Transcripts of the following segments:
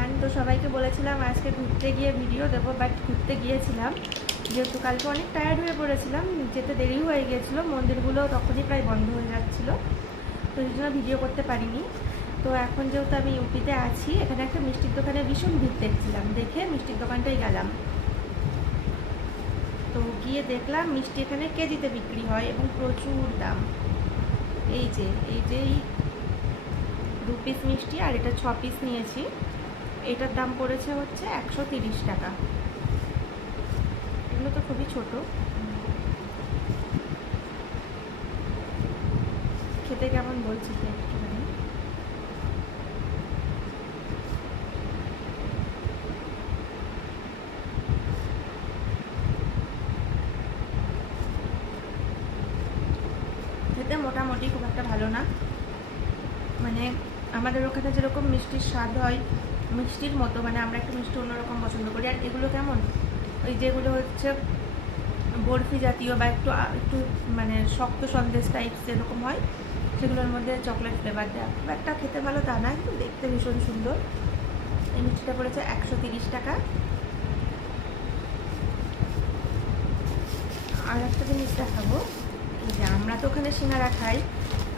Everyone তো সবাইকে বলেছিলাম আজকে ঘুরতে গিয়ে ভিডিও দেবো বাট ঘুরতে গিয়েছিলাম। যেহেতু কালকে অনেক টায়ার্ড হয়ে পড়েছিলাম, যেতে দেরি হয়ে গিয়েছিল, মন্দিরগুলো তখনই প্রায় বন্ধ হয়ে যাচ্ছিল, তো এই জন্য ভিডিও করতে পারিনি। তো এখন যেহেতু আমি ইউপিতে আছি, এখানে একটা মিষ্টির দোকানে ভীষণ ভিড় দেখছিলাম, দেখে মিষ্টির দোকানটাই গেলাম। তো গিয়ে দেখলাম মিষ্টি এখানে কেজিতে বিক্রি হয় এবং প্রচুর দাম। এই যে এই যে দু পিস মিষ্টি আর এটা ছ পিস নিয়েছি। এটার দাম পড়েছে হচ্ছে একশো টাকা। এগুলো তো খুবই ছোট। খেতে কেমন বলছি একটুখানি? খেতে মোটামুটি খুব একটা ভালো না। মানে আমাদের ওখানে যেরকম মিষ্টির স্বাদ হয় মিষ্টির মতো মানে আমরা একটু মিষ্টি অন্যরকম পছন্দ করি। আর এগুলো কেমন? ওই যেগুলো হচ্ছে বরফি জাতীয় বা একটু একটু মানে শক্ত সন্দেশ টাইপ যেরকম হয়, সেগুলোর মধ্যে চকলেট ফ্লেভার দেওয়া খুব একটা খেতে ভালো তা না, কিন্তু দেখতে ভীষণ সুন্দর। এই মিষ্টিটা পড়েছে একশো টাকা। আর একটা জিনিস দেখাবো যে আমরা তো ওখানে সিঙ্গারা খাই,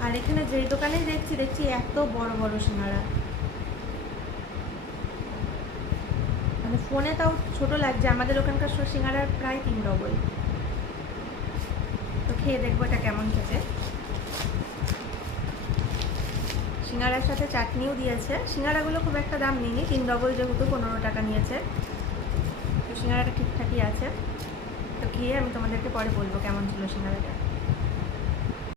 আর এখানে যেই দোকানেই দেখছি দেখছি এত বড় বড় সিঙ্গারা মানে ফোনে তাও ছোট লাগছে, আমাদের ওখানকার সিঙ্গারার প্রায় তিন ডবল। তো খেয়ে দেখব এটা কেমন খেতে। সিঙ্গারার সাথে চাটনিও দিয়েছে। সিঙ্গারাগুলো খুব একটা দাম নিইনি, তিন ডবল যেহেতু পনেরো টাকা নিয়েছে। তো সিঙ্গারাটা ঠিকঠাকই আছে। তো খেয়ে আমি তোমাদেরকে পরে বলব কেমন ছিল সিঙ্গারাটা।